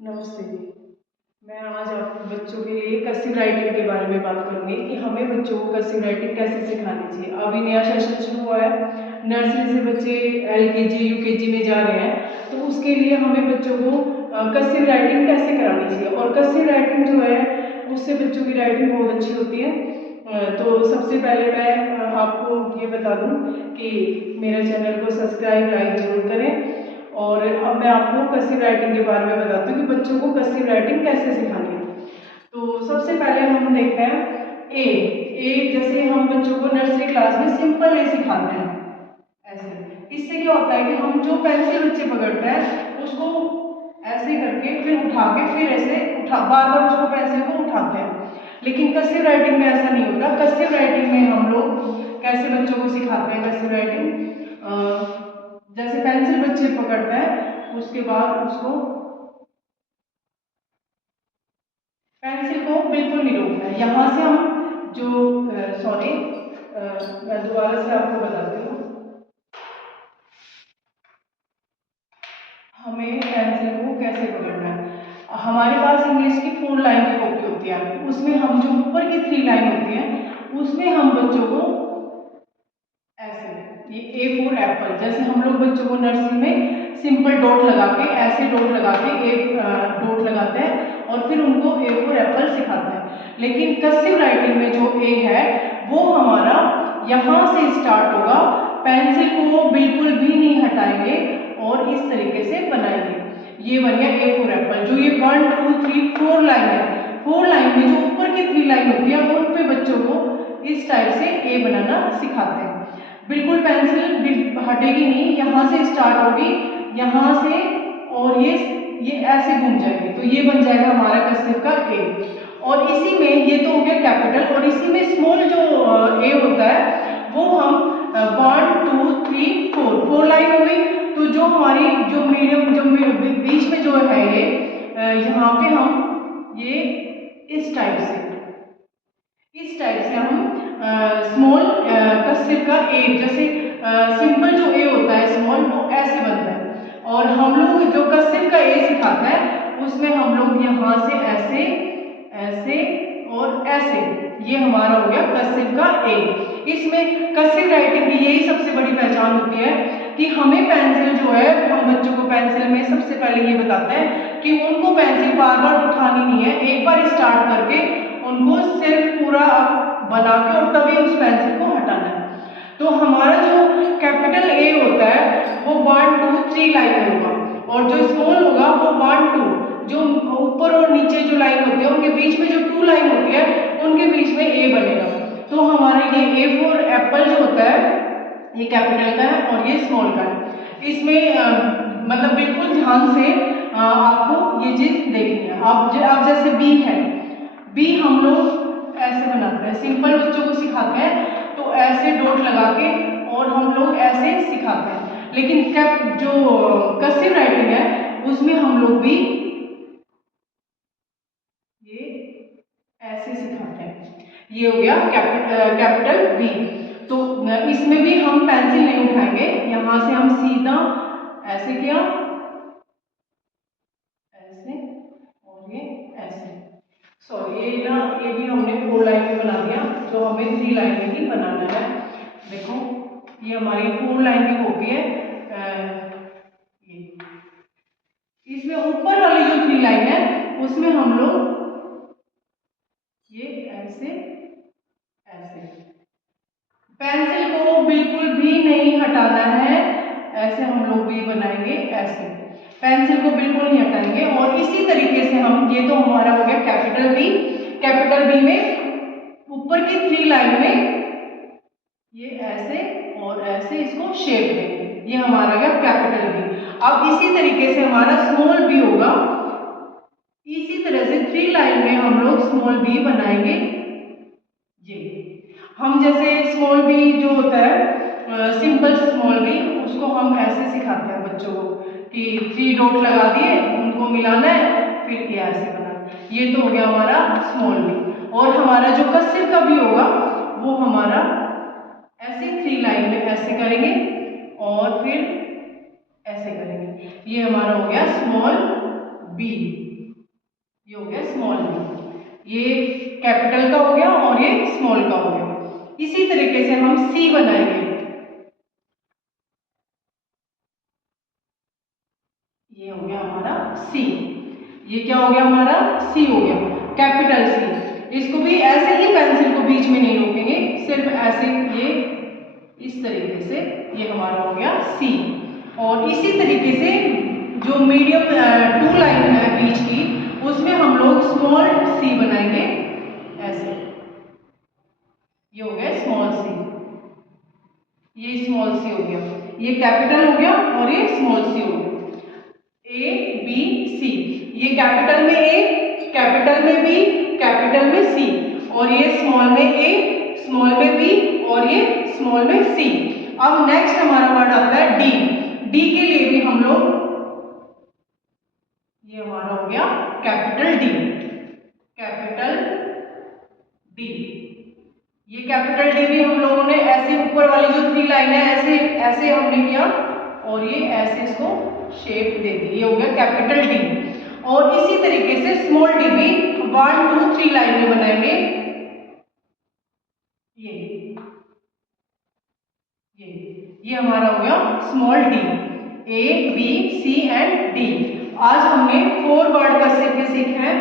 नमस्ते जी। मैं आज आप बच्चों के लिए कर्सिव राइटिंग के बारे में बात करूँगी कि हमें बच्चों को कर्सिव राइटिंग कैसे सिखानी चाहिए। अभी नया सेशन शुरू हुआ है, नर्सरी से बच्चे एलकेजी यूकेजी में जा रहे हैं, तो उसके लिए हमें बच्चों को कर्सिव राइटिंग कैसे करानी चाहिए। और कर्सिव राइटिंग जो है उससे बच्चों की राइटिंग बहुत अच्छी होती है। तो सबसे पहले मैं आपको ये बता दूँ कि मेरे चैनल को सब्सक्राइब लाइक जरूर करें। और अब मैं आपको कर्सिव राइटिंग के बारे में बताती हूँ कि बच्चों को कर्सिव राइटिंग कैसे सिखानी है। तो सबसे पहले हम देखते हैं ए जैसे हम बच्चों को नर्सरी क्लास में सिंपल ए सिखाते हैं ऐसे। इससे क्या होता है कि हम जो पेंसिल बच्चे पकड़ते हैं उसको ऐसे करके फिर उठा के फिर ऐसे बार बार उसको पेंसिल को उठाते हैं। लेकिन कर्सिव राइटिंग में ऐसा नहीं होता। कर्सिव राइटिंग में हम लोग कैसे बच्चों को सिखाते हैं कर्सिव राइटिंग, जैसे पेंसिल बच्चे पकड़ते हैं उसके बाद उसको पेंसिल को बिल्कुल नहीं रोकना है। यहाँ से हम जो सॉरी मैं दोबारा से आपको बताती हूँ। हमें पेंसिल को कैसे पकड़ना है। हमारे पास इंग्लिश की 4 लाइन की कॉपी होती है, उसमें हम जो ऊपर की 3 लाइन होती है उसमें हम बच्चों को ऐसे ये A4 एप्पल, जैसे हम लोग बच्चों को नर्सरी में सिंपल डॉट लगा के ऐसे डॉट लगा के एक डॉट लगाते हैं और फिर उनको A4 एप्पल सिखाते हैं। लेकिन कर्सिव राइटिंग में जो ए है वो हमारा यहाँ से स्टार्ट होगा, पेंसिल को बिल्कुल भी नहीं हटाएंगे और इस तरीके से बनाएंगे। ये बन गया A4 एप्पल। जो ये 1 2 3 4 लाइन है, 4 लाइन में जो ऊपर की 3 लाइन होती है उन पे बच्चों को इस टाइप से ए बनाना सिखाते हैं। बिल्कुल पेंसिल हटेगी नहीं, यहाँ से स्टार्ट होगी यहाँ से और ये ऐसे घूम जाएगी, तो ये बन जाएगा हमारा कर्सिव का ए। और इसी में ये तो हो गया कैपिटल, और इसी में स्मॉल जो ए होता है वो हम 1 2 3 4 लाइन हो गई। तो जो हमारी जो मीडियम जो बीच में जो है ये यहाँ पे हम ये इस टाइप से हम स्मॉल कर्सिव का ए, जैसे सिंपल जो ए होता है स्मॉल वो ऐसे बनता है। और हम लोग जो कर्सिव का ए सिखाते हैं उसमें हम लोग यहाँ से ऐसे ऐसे और ऐसे, ये हमारा हो गया कर्सिव का ए। इसमें कर्सिव राइटिंग की यही सबसे बड़ी पहचान होती है कि हमें पेंसिल जो है, हम बच्चों को पेंसिल में सबसे पहले ये बताते हैं कि उनको पेंसिल बार बार उठानी नहीं है, एक बार स्टार्ट करके उनको सिर्फ पूरा बना के और तभी उस पेंसिल को हटाना है। तो हमारा जो कैपिटल ए होता है वो 1 2 3 लाइन में होगा, और जो स्मॉल होगा वो 1 2, जो ऊपर और नीचे जो लाइन होती है उनके बीच में जो 2 लाइन होती है उनके बीच में ए बनेगा। तो हमारा ये A4 एप्पल जो होता है ये कैपिटल का है और ये स्मॉल का है। इसमें मतलब बिल्कुल ध्यान से आपको ये चीज देखनी है। आप जैसे बी है, बी हम लोग ऐसे बनाते हैं, सिंपल बच्चों को सिखाते हैं तो ऐसे डॉट लगा के और हम लोग ऐसे सिखाते हैं। लेकिन कैप जो कर्सिव राइटिंग है उसमें हम लोग भी ये ऐसे सिखाते हैं। ये हो गया कैपिटल बी। तो इसमें भी हम पेंसिल नहीं उठाएंगे, यहां से हम सीधा ऐसे किया ऐसे और ये ऐसे। सॉरी ये भी हमने 4 लाइन में बना दिया, जो हमें 3 लाइन में ही बनाना है। देखो ये हमारी 4 लाइन की कॉपी है। ये इसमें ऊपर वाली जो 3 लाइन है उसमें हम लोग ये ऐसे ऐसे पेंसिल को बिल्कुल भी नहीं हटाना है। ऐसे हम लोग भी बनाएंगे, ऐसे पेंसिल को बिल्कुल नहीं हटाएंगे। और इसी तरीके से हम, ये तो हमारा हो गया कैपिटल बी। कैपिटल बी में ऊपर की 3 लाइन में ये ऐसे और ऐसे इसको शेप देंगे, ये हमारा गया कैपिटल बी। अब इसी तरीके से हमारा स्मॉल बी होगा, इसी तरह से 3 लाइन में हम लोग स्मॉल बी बनाएंगे। ये हम जैसे स्मॉल बी जो होता है सिंपल स्मॉल बी, उसको हम ऐसे सिखाते हैं बच्चों को कि 3 डॉट लगा दिए, उनको मिलाना है, फिर ये ऐसे बनाना। ये तो हो गया हमारा स्मॉल बी। और हमारा जो कर्सिव का बी होगा वो हमारा ऐसे 3 लाइन में ऐसे करेंगे और फिर ऐसे करेंगे। ये हमारा हो गया स्मॉल बी। ये कैपिटल का हो गया और ये स्मॉल का हो गया। इसी तरीके से हम सी बनाएंगे। ये हो गया हमारा सी। ये क्या हो गया हमारा सी हो गया, कैपिटल सी। इसको भी ऐसे ही पेंसिल को बीच में नहीं रोकेंगे, सिर्फ ऐसे ये इस तरीके से ये हमारा हो गया सी। और इसी तरीके से जो मीडियम टू लाइन है बीच की, उसमें हम लोग स्मॉल सी बनाएंगे ऐसे। ये हो गया स्मॉल सी, ये स्मॉल सी हो गया, ये कैपिटल हो गया और ये स्मॉल सी हो गया। ए बी सी, ये कैपिटल में ए, कैपिटल में बी, कैपिटल में सी, और ये स्मॉल में ए, स्मॉल में बी और ये स्मॉल में सी। अब नेक्स्ट हमारा वर्ड आता है डी। डी के लिए भी हम लोग, ये हमारा हो गया कैपिटल डी, कैपिटल डी। ये कैपिटल डी भी हम लोगों ने ऐसे ऊपर वाली जो 3 लाइन है ऐसे ऐसे हमने किया और ये ऐसे इसको शेप दे दी, ये हो गया कैपिटल डी। और इसी तरीके से स्मॉल डी भी 1 2 3 लाइन में बनाएंगे। ये हमारा हो गया small D, A B C and D. आज हमने 4 वर्ड कर्सिव के सीखे हैं।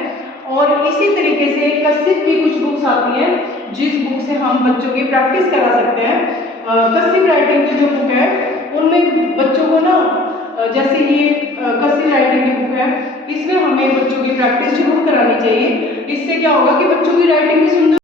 और इसी तरीके से कर्सिव की कुछ बुक्स आती हैं जिस बुक से हम बच्चों की प्रैक्टिस करा सकते हैं। कर्सिव राइटिंग की जो बुक है उनमें बच्चों को ना, जैसे ये कर्सिव राइटिंग की बुक है, इसमें हमें बच्चों की प्रैक्टिस जरूर करानी चाहिए। इससे क्या होगा कि बच्चों की राइटिंग भी सुंदर